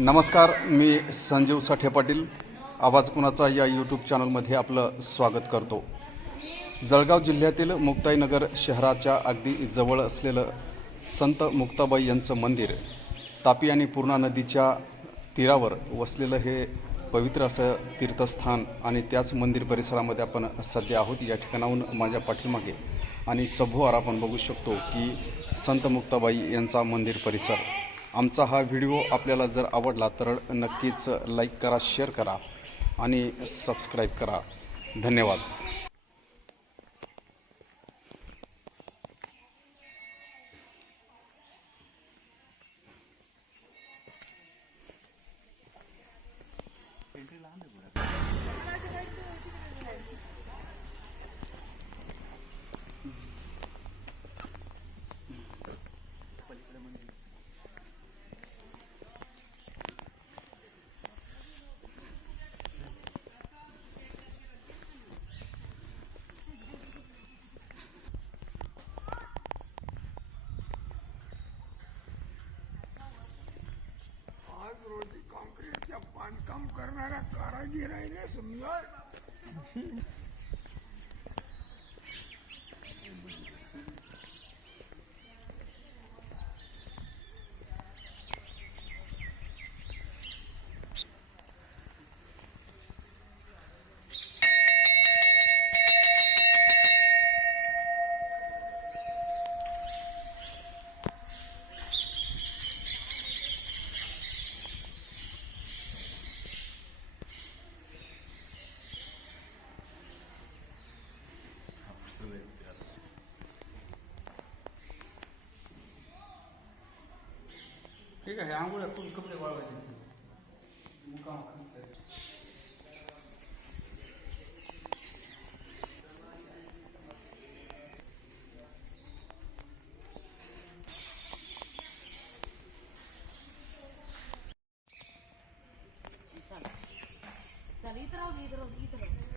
नमस्कार मी संजीव साठे पाटील. आवाज कुणाचा या यूट्यूब चॅनलमध्ये आपलं स्वागत करतो. जळगाव जिल्ह्यातील मुक्ताईनगर शहराच्या अगदी जवळ असलेलं संत मुक्ताबाई यांचं मंदिर तापी आणि पूर्णा नदीच्या तीरावर वसलेलं हे पवित्र असं तीर्थस्थान आणि त्याच मंदिर परिसरामध्ये आपण सध्या आहोत. या ठिकाणाहून माझ्या पाठीमागे आणि सभोवार आपण बघू शकतो की संत मुक्ताबाई यांचा मंदिर परिसर. आमचा हा व्हिडिओ आपल्याला जर आवडला तर नक्कीच लाईक करा शेअर करा आणि सबस्क्राईब करा. धन्यवाद. आज बांधकाम करणाऱ्या कारागीर आहे ना समजा ठीक आहे आंघोळ फुल कपडे वाळवायचे. मुकाम इथं राहू इथं राहू इथं राहू